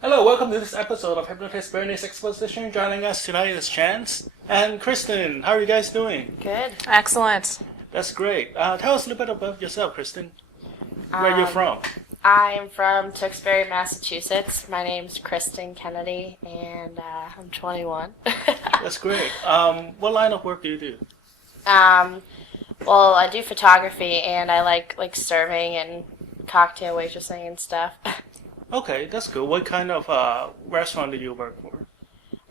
Hello, welcome to this episode of Hypnotist Exposition. Joining us tonight is Chance and Kristen. How are you guys doing? Good. Excellent. That's great. Tell us a little bit about yourself, Kristen. Where are you from? I'm from Tewksbury, Massachusetts. My name's Kristen Kennedy, and I'm 21. That's great. What line of work do you do? Well, I do photography, and I like serving and cocktail waitressing and stuff. Okay, that's good. What kind of restaurant do you work for?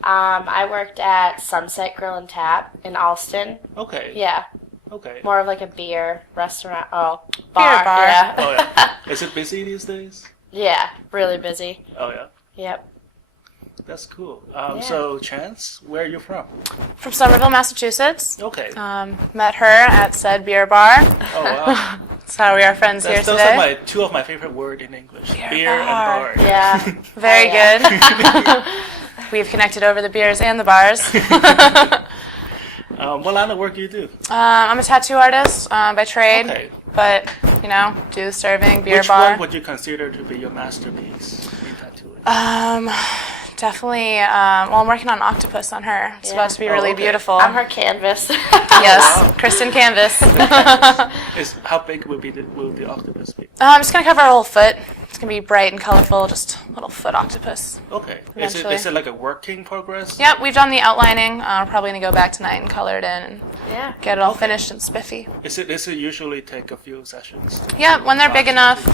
I worked at Sunset Grill and Tap in Alston. Okay. Yeah. Okay. More of like a beer restaurant. Oh, Beer bar. Yeah. Oh, yeah. Is it busy these days? Yeah, really busy. Oh, yeah. Yep. That's cool. Yeah. So, Chance, where are you from? From Somerville, Massachusetts. Okay. Met her at said beer bar. Oh, wow. That's how we are friends here Those today. are two of my favorite words in English. Beer and bar. Yeah. Very Oh, yeah. good. We've connected over the beers and the bars. What line of work do you do? I'm a tattoo artist by trade, Okay. but, do serving, beer Which bar. one would you consider to be your masterpiece in tattooing? Definitely, I'm working on Octopus on her. It's about to be really okay. beautiful. I'm her canvas. Yes, Kristen Canvas. How big will the octopus be? I'm just going to cover her whole foot. It's going to be bright and colorful, just a little foot octopus. Okay. Eventually. Is it like a work in progress? Yep, we've done the outlining. We're probably going to go back tonight and color it in and Yeah. get it all finished and spiffy. Is it usually take a few sessions? Yeah, when they're big enough,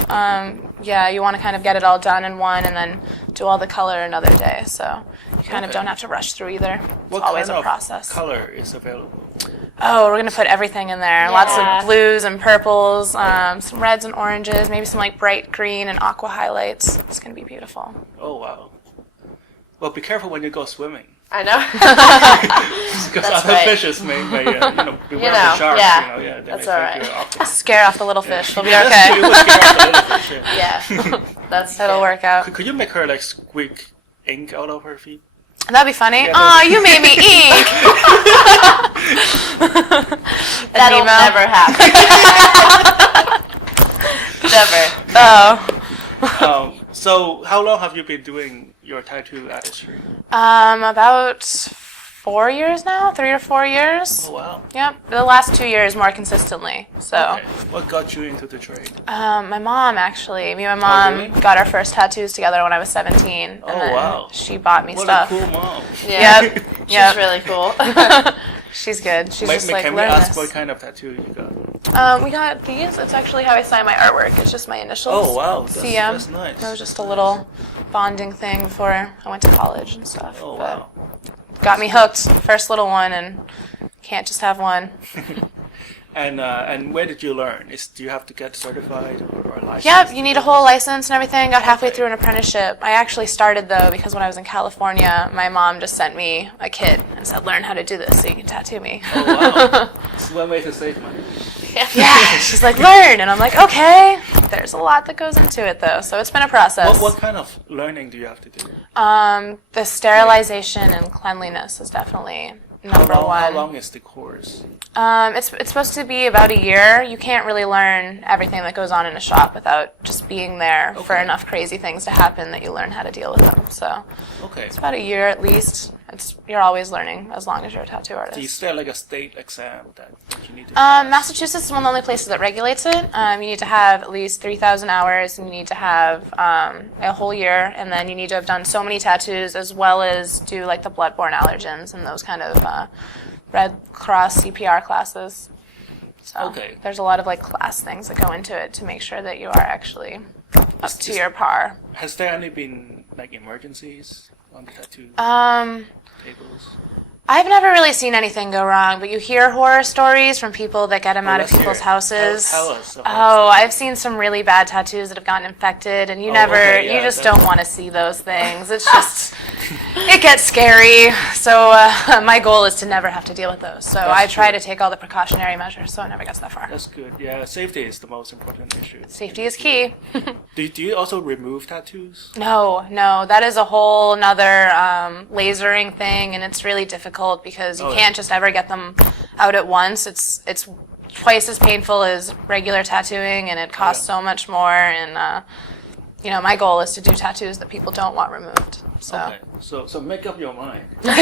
you want to kind of get it all done in one and then do all the color another day. So you kind of Okay. don't have to rush through either. It's What always kind a process. of color is available? Oh, we're going to put everything in there. Lots Yeah. of blues and purples, some reds and oranges, maybe some like bright green and aqua highlights. It's going to be beautiful. Oh, wow. Well, be careful when you go swimming. I know. Because That's other right. fishes may beware of the sharks. yeah. They That's may all think right. you're an octopus. Scare off the little fish. They'll be That's okay. true. It would scare off the little fish, yeah. Yeah. That's It'll good. work out. Could you make her like squeak ink out of her feet? That'd be funny. Yeah, Aw, you made me ink. That'll Nemo. never happen. Never. Oh. So how long have you been doing your tattoo artistry? About 4 years now, 3 or 4 years. Oh, wow. Yep, the last 2 years more consistently. So, Okay. What got you into the trade? my mom actually, me and my mom really? got our first tattoos together when I was 17. And Oh, then wow. she bought me What stuff. a cool mom. Yeah. Yep. She's Yep. really cool. She's good. She's just like, Can we learn ask this. what kind of tattoo you got? We got these. It's actually how I sign my artwork. It's just my initials. Oh, wow. CM. That's nice. That was just a little bonding thing before I went to college and stuff. Oh, But wow. got me hooked. First little one, and can't just have one. And where did you learn? Do you have to get certified or a license? Yep, you need a whole license and everything. Got halfway Okay. through an apprenticeship. I actually started, though, because when I was in California, my mom just sent me a kit and said, learn how to do this so you can tattoo me. Oh, wow. It's one way to save money. Yeah, she's like, learn. And I'm like, okay. There's a lot that goes into it, though, so it's been a process. What kind of learning do you have to do? The sterilization and cleanliness is definitely number one. How long is the course? It's supposed to be about a year. You can't really learn everything that goes on in a shop without just being there for Okay. enough crazy things to happen that you learn how to deal with them. So Okay. it's about a year at least. You're always learning as long as you're a tattoo artist. Is there like a state exam that you need to pass? Massachusetts is one of the only places that regulates it. You need to have at least 3,000 hours, and you need to have a whole year, and then you need to have done so many tattoos as well as do like the bloodborne allergens and those kind of Red Cross CPR classes. So Okay. there's a lot of like class things that go into it to make sure that you are actually up to your par. Has there any been like emergencies on the tattoo tables? I've never really seen anything go wrong, but you hear horror stories from people that get them out of let's hear people's it. houses. Tell us about Oh, I've seen some really bad tattoos that have gotten infected, and you okay, yeah, you just that's- don't want to see those things. It's just, it gets scary. So my goal is to never have to deal with those. So I try true. to take all the precautionary measures, so it never gets that far. That's good. Yeah, safety is the most important issue. Safety is key. Do you also remove tattoos? No, that is a whole nother lasering thing, and it's really difficult because you can't just ever get them out at once. It's twice as painful as regular tattooing, and it costs so much more. And my goal is to do tattoos that people don't want removed. So. Okay. So make up your mind. Yeah,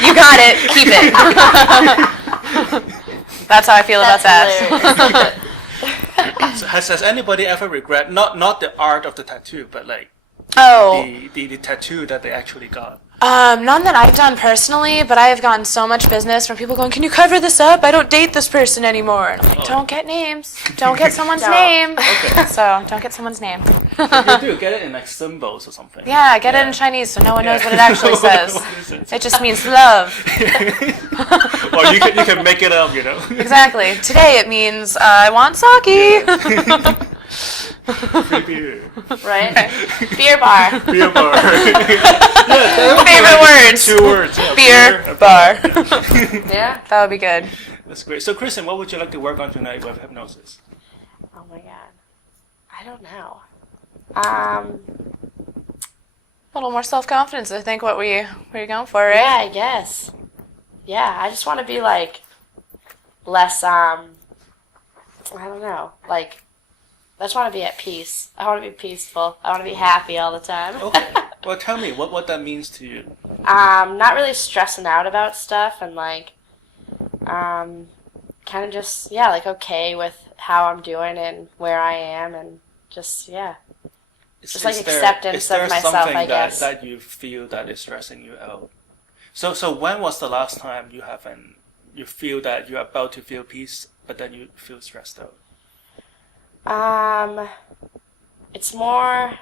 you got it. Keep it. That's how I feel about that. So has anybody ever regret not the art of the tattoo, but like the tattoo that they actually got? None that I've done personally, but I have gotten so much business from people going, "Can you cover this up? I don't date this person anymore." And I'm like, "Don't get names. Don't get someone's name." Okay. So don't get someone's name. You do get it in like symbols or something. Yeah, get it in Chinese so no one knows what it actually says. What is it? It just means love. Or you can make it up, Exactly. Today it means I want sake. Free beer. Right? Beer bar. Beer bar. Favorite words. 2 words. Yeah, Beer bar. Yeah. That would be good. That's great. So, Kristen, what would you like to work on tonight with hypnosis? Oh my god. I don't know. A little more self-confidence, I think, what you're going for, right? Yeah, I guess. Yeah, I just want to be like less I don't know, like I just want to be at peace. I want to be peaceful. I want to be happy all the time. Okay. Well, tell me what that means to you. Not really stressing out about stuff and like kind of just like okay with how I'm doing and where I am and just just like acceptance of myself, I guess. That you feel that is stressing you out. So when was the last time you feel that you're about to feel peace, but then you feel stressed out? It's more,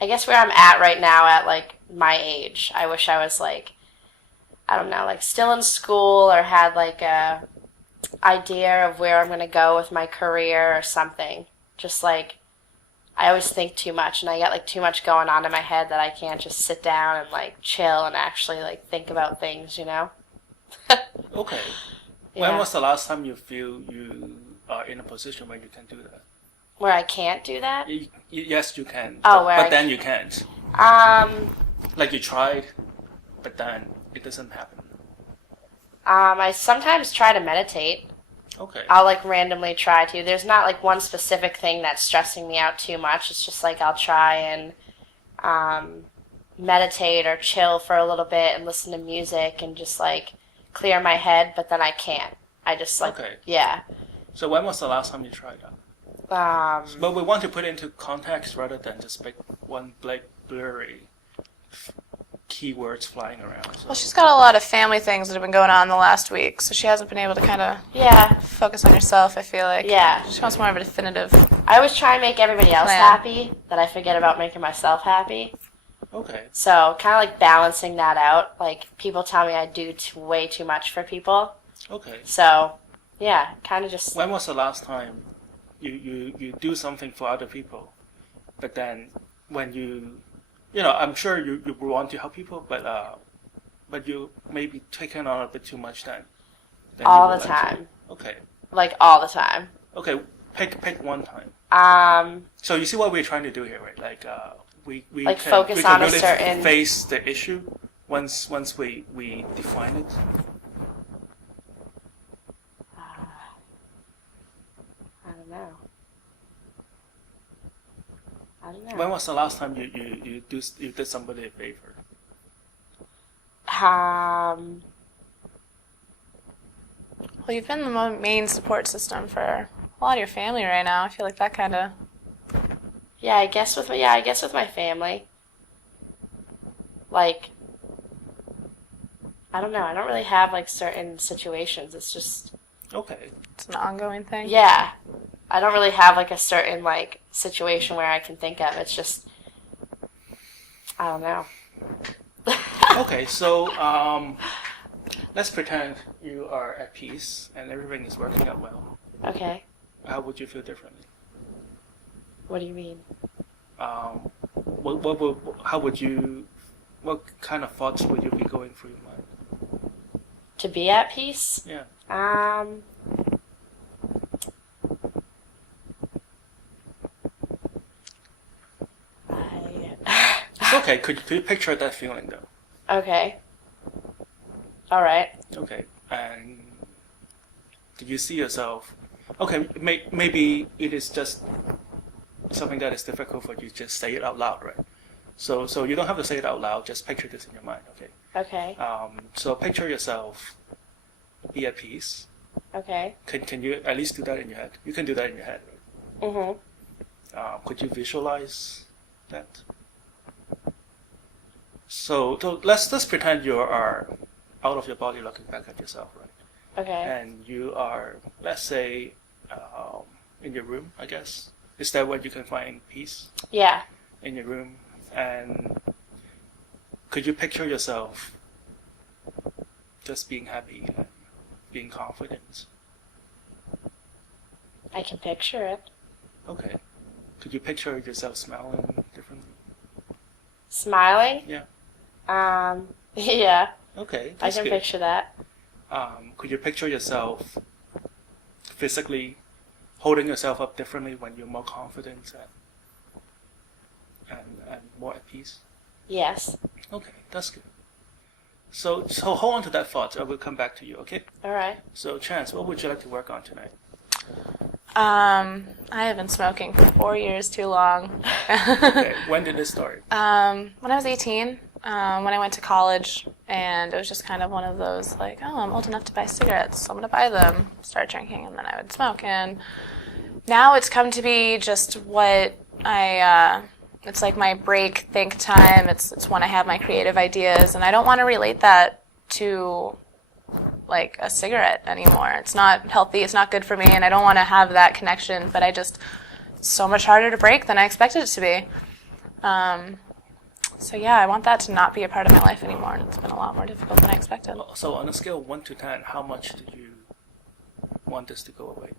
I guess where I'm at right now at like my age. I wish I was like, I don't know, like still in school or had like a idea of where I'm going to go with my career or something. Just like, I always think too much and I get like too much going on in my head that I can't just sit down and like chill and actually like think about things, Okay. Yeah. When was the last time you feel you are in a position where you can do that? Where I can't do that? Yes, you can. Oh, but then you can't. Like you tried, but then it doesn't happen. I sometimes try to meditate. Okay. I'll like randomly try to. There's not like one specific thing that's stressing me out too much. It's just like I'll try and meditate or chill for a little bit and listen to music and just like clear my head, but then I can't. I just like, yeah. So when was the last time you tried that? But we want to put it into context rather than just one blurry keywords flying around. So. Well, she's got a lot of family things that have been going on the last week, so she hasn't been able to kind of focus on herself, I feel like. Yeah. She wants more of a definitive I always try and make everybody else happy, that I forget about making myself happy. Okay. So kind of like balancing that out. Like people tell me I do way too much for people. Okay. So, yeah, kind of just... When was the last time you do something for other people, but then when I'm sure you want to help people, but you maybe taking on a bit too much then all the time. Okay. Like all the time. Okay, pick one time. So you see what we're trying to do here, right? Like we like can, focus we can on really a certain face the issue once we define it. I don't know. When was the last time you did somebody a favor? Well, you've been the main support system for a lot of your family right now. I feel like that kind of... Yeah, I guess with my family. Like, I don't know. I don't really have like certain situations. It's just... Okay. It's an ongoing thing. Yeah. I don't really have like a certain like situation where I can think of. It's just, I don't know. Okay, so let's pretend you are at peace and everything is working out well. Okay. How would you feel differently? What do you mean? What kind of thoughts would you be going through your mind? To be at peace? Yeah. It's okay. Could you picture that feeling though? Okay. All right. Okay. And do you see yourself? Okay, maybe it is just something that is difficult for you, just say it out loud, right? So you don't have to say it out loud. Just picture this in your mind, okay? Okay. So picture yourself be at peace. Okay. Can you at least do that in your head? You can do that in your head, right? Mm-hmm. Could you visualize that? So let's pretend you are out of your body looking back at yourself, right? Okay. And you are, let's say, in your room, I guess. Is that where you can find peace? Yeah. In your room. And could you picture yourself just being happy and being confident? I can picture it. Okay. Could you picture yourself smiling differently? Smiling? Yeah. Yeah. Okay. I That's can good. picture that. Could you picture yourself physically holding yourself up differently when you're more confident and more at peace? Yes. Okay, that's good. So hold on to that thought. I will come back to you, okay? All right. So Chance, what would you like to work on tonight? I have been smoking for 4 years too long. Okay, when did it start? When I was 18, when I went to college, and it was just kind of one of those, like, oh, I'm old enough to buy cigarettes, so I'm going to buy them, start drinking, and then I would smoke. And now it's come to be just what it's like my break, think time. It's when I have my creative ideas, and I don't want to relate that to like a cigarette anymore. It's not healthy, it's not good for me, and I don't want to have that connection, but it's so much harder to break than I expected it to be. So yeah, I want that to not be a part of my life anymore, and it's been a lot more difficult than I expected. So on a scale of 1 to 10, how much did you want this to go away?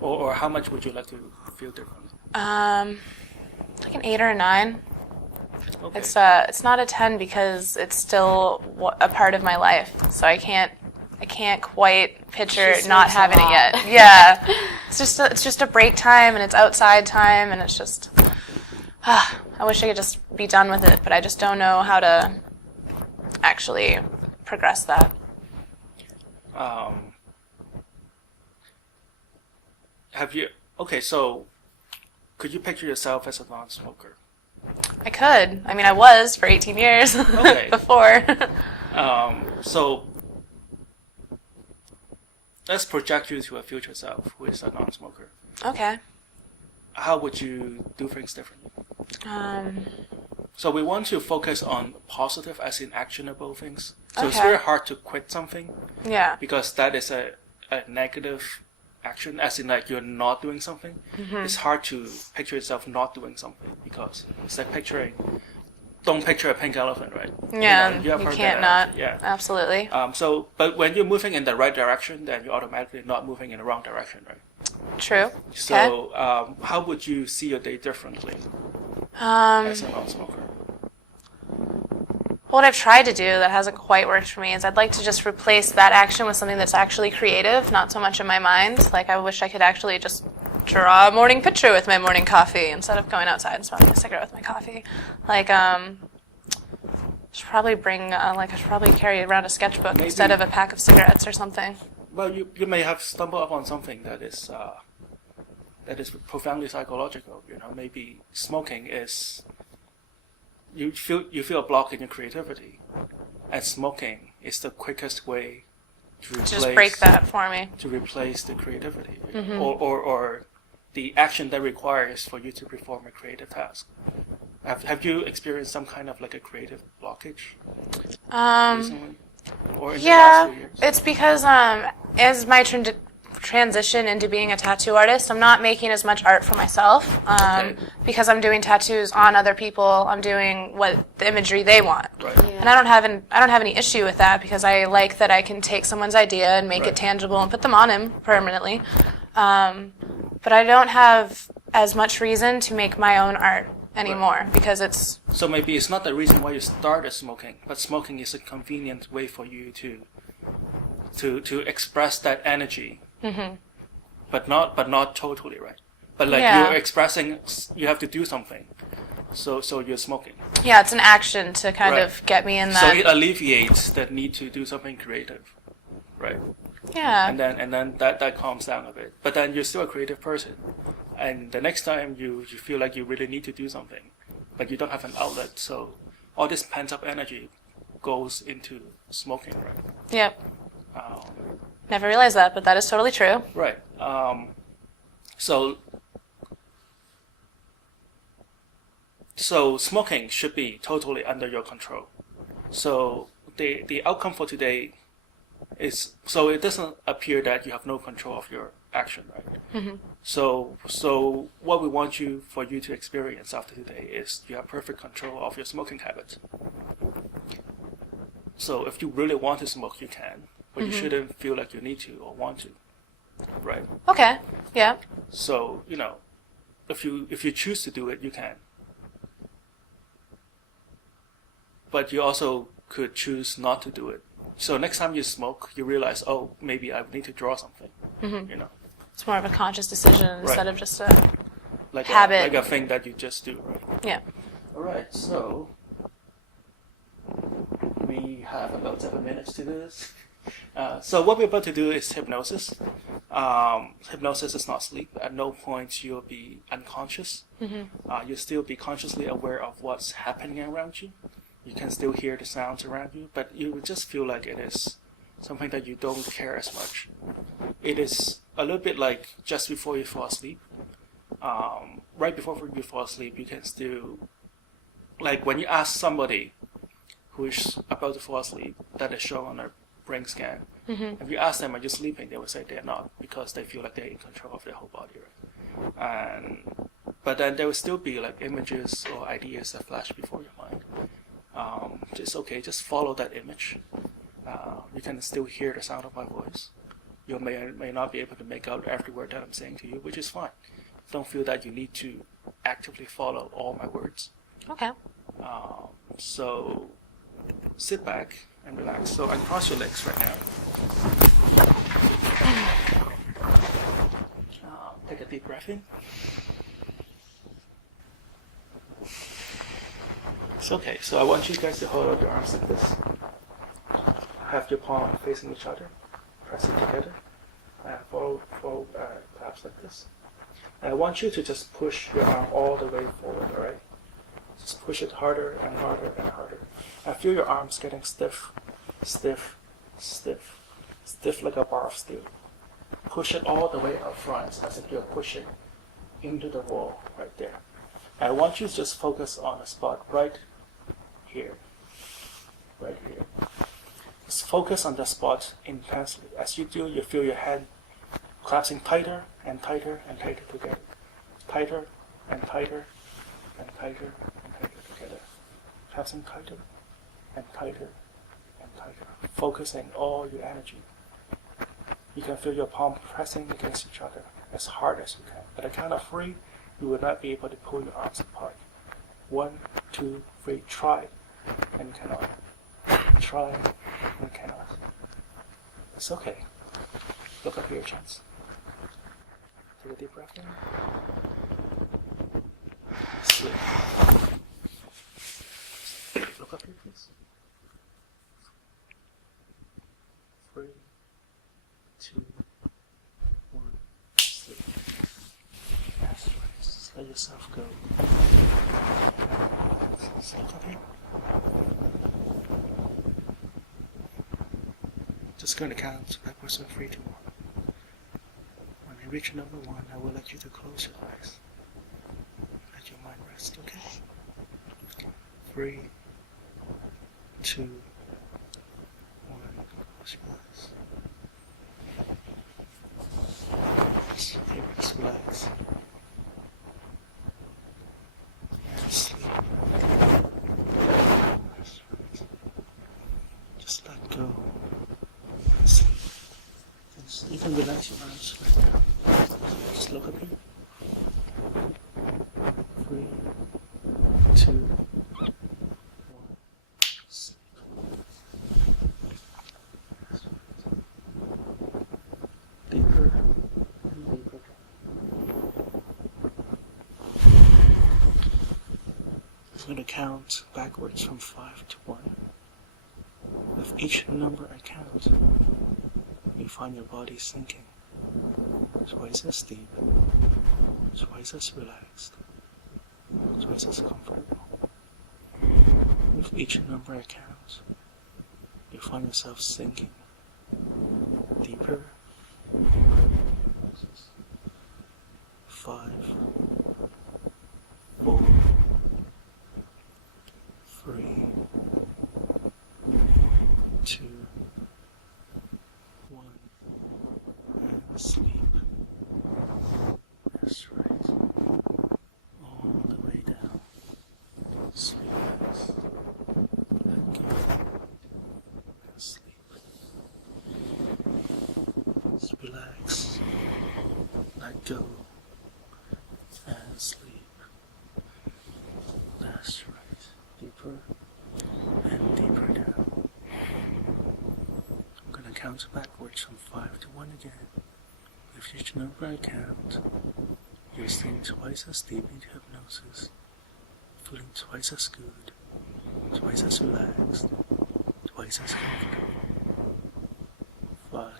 Or how much would you like to feel differently? Like an 8 or a 9. Okay. It's not a 10 because it's still a part of my life, so I can't quite picture She not smokes a having it lot. yet. Yeah, it's just a break time, and it's outside time, and it's just I wish I could just be done with it, but I just don't know how to actually progress that. So could you picture yourself as a non-smoker? I could. I mean, I was for 18 years Okay. before. So let's project you to a future self who is a non-smoker. Okay. How would you do things differently? Um, So we want to focus on positive, as in actionable things. So it's Okay. very hard to quit something yeah. because that is a negative action, as in like you're not doing something. Mm-hmm. It's hard to picture yourself not doing something because it's like don't picture a pink elephant, right? Yeah, have you heard can't that, not. Yeah. Absolutely. But when you're moving in the right direction, then you're automatically not moving in the wrong direction, right? True. So how would you see your day differently Okay. as a non-smoker? What I've tried to do that hasn't quite worked for me is I'd like to just replace that action with something that's actually creative, not so much in my mind. Like, I wish I could actually just draw a morning picture with my morning coffee instead of going outside and smoking a cigarette with my coffee. Like, I should probably I should probably carry around a sketchbook Maybe- instead of a pack of cigarettes or something. Well, you may have stumbled upon something that is profoundly psychological. You know, maybe smoking is you feel a block in your creativity, and smoking is the quickest way to replace Just break that for me. to replace the creativity, Mm-hmm. or the action that requires for you to perform a creative task. Have you experienced some kind of like a creative blockage recently, or in the last Yeah, few years? it's because as my transition into being a tattoo artist, I'm not making as much art for myself Okay. because I'm doing tattoos on other people. I'm doing what the imagery they want, Right. Yeah. and I don't have any issue with that because I like that I can take someone's idea and make Right. it tangible and put them on him permanently. But I don't have as much reason to make my own art anymore because it's So maybe it's not the reason why you started smoking, but smoking is a convenient way for you to express that energy, but not totally, right? But like Yeah. you're expressing, you have to do something, so you're smoking. yeah, it's an action to kind Right. of get me in So that. it alleviates that need to do something creative, right? Yeah. And then that calms down a bit. But then you're still a creative person. And the next time you feel like you really need to do something, but you don't have an outlet, so all this pent up energy goes into smoking, right? Yep. Never realized that, but that is totally true. Right. So smoking should be totally under your control. So the outcome for today is, so it doesn't appear that you have no control of your action, right? Mm-hmm. So what we want for you to experience after today is you have perfect control of your smoking habit. So if you really want to smoke, you can, but you shouldn't feel like you need to or want to, right? Okay. Yeah. So, if you choose to do it, you can. But you also could choose not to do it. So next time you smoke, you realize, oh, maybe I need to draw something. It's more of a conscious decision instead of just a like habit. Like a thing that you just do, right? Yeah. All right, so we have about 7 minutes to do this. So what we're about to do is hypnosis. Hypnosis is not sleep. At no point you'll be unconscious. You'll still be consciously aware of what's happening around you. You can still hear the sounds around you, but you will just feel like it is something that you don't care as much. It is a little bit like just before you fall asleep. Right before you fall asleep, you can still, like when you ask somebody who is about to fall asleep that is shown on a brain scan, if you ask them, are you sleeping, they will say they're not, because they feel like they're in control of their whole body, right? But then there will still be like images or ideas that flash before your mind. Just follow that image. You can still hear the sound of my voice. You may not be able to make out every word that I'm saying to you, which is fine. Don't feel that you need to actively follow all my words. Okay. So sit back and relax. So uncross your legs right now. Take a deep breath in. It's okay. So I want you guys to hold out your arms like this. Have your palm facing each other. Press it together. Fold claps like this. And I want you to just push your arm all the way forward, alright? Just push it harder and harder and harder. And feel your arms getting stiff, stiff, stiff, stiff like a bar of steel. Push it all the way up front as if you're pushing into the wall right there. And I want you to just focus on a spot right here. Right here. Just focus on the spot intensely. As you do, you feel your hand collapsing tighter and tighter and tighter together. Tighter and tighter and tighter and tighter together. Collapsing tighter and tighter and tighter. Focusing all your energy. You can feel your palm pressing against each other as hard as you can. At the count of 3, you will not be able to pull your arms apart. 1, 2, 3, try, and you cannot. Try, and you cannot. It's okay. Look up here, Chance. Take a deep breath in. Sleep. Look up here, please. 3, 2, 1, sleep. That's right. Just let yourself go. So look up here. Just going to count backwards from 3 to 1. When I reach number 1, I will let you to close your eyes. Let your mind rest, okay? 3, 2, 1, close your eyes. Okay, just relax. And sleep. Just let go. Sleep. You can relax your arms right now. Just look at me. 3, 2, 1, sleep. Deeper and deeper. I'm going to count backwards from 5 to 1. With each number I count, you find your body sinking twice as deep twice as relaxed, twice as comfortable. With each number I count, you find yourself sinking deeper, deeper. 5, 4, 3, 2, 1, and sleep. That's right. All the way down. Just relax. Let go. And sleep. Just relax. Let go. And sleep. That's right. Deeper and deeper down. I'm gonna count backwards from 5 to 1 again. With each number I count, you'll sink twice as deep into hypnosis, feeling twice as good, twice as relaxed, twice as comfortable. 5.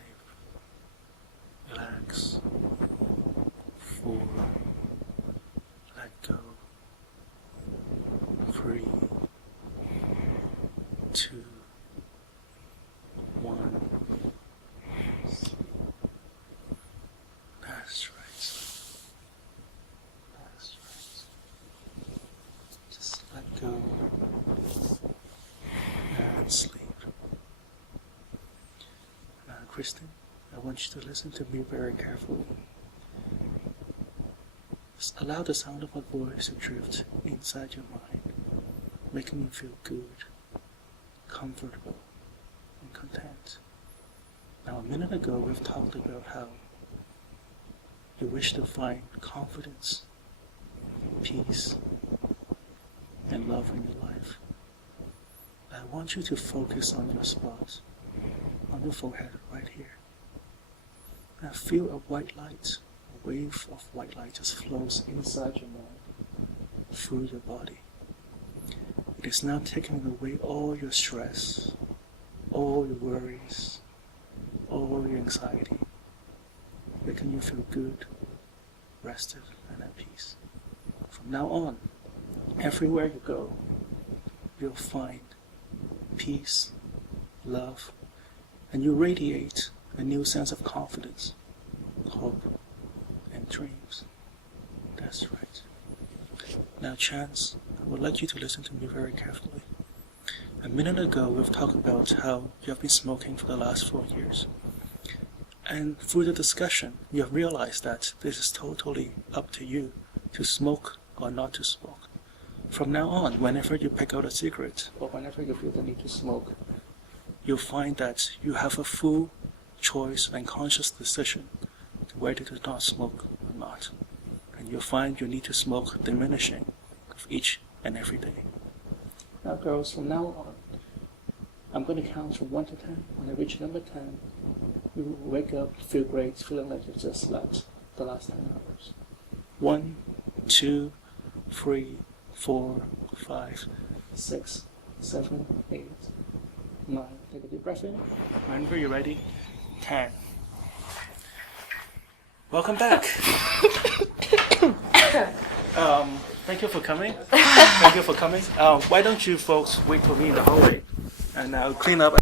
Relax. 4. Let go. 3. 2. 1. That's right. That's right. Just let go and sleep. Now, Kristen, I want you to listen to me very carefully. Just allow the sound of my voice to drift inside your mind, making you feel good, comfortable, and content. Now, a minute ago, we've talked about how you wish to find confidence, peace, and love in your life. I want you to focus on your spot, on your forehead right here. Now feel a white light, a wave of white light just flows inside your mind, through your body. It is now taking away all your stress, all your worries, all your anxiety, making you feel good, rested, and at peace. From now on, everywhere you go, you'll find peace, love, and you radiate a new sense of confidence, hope, and dreams. That's right. Now, Chance, I would like you to listen to me very carefully. A minute ago, we've talked about how you have been smoking for the last 4 years. And through the discussion, you have realized that this is totally up to you to smoke or not to smoke. From now on, whenever you pick out a cigarette or whenever you feel the need to smoke, you'll find that you have a full choice and conscious decision to whether to not smoke or not. And you'll find your need to smoke diminishing with each and every day. Now, girls, from now on, I'm going to count from 1 to 10. When I reach number 10, you wake up, feel great, feeling like you just slept the last 10 hours. 1, 2, 3, 4, 5, 6, 7, 8, 9. Take a deep breath in. Whenever you're ready, 10. Welcome back. Thank you for coming. Thank you for coming. Why don't you folks wait for me in the hallway, and I'll clean up.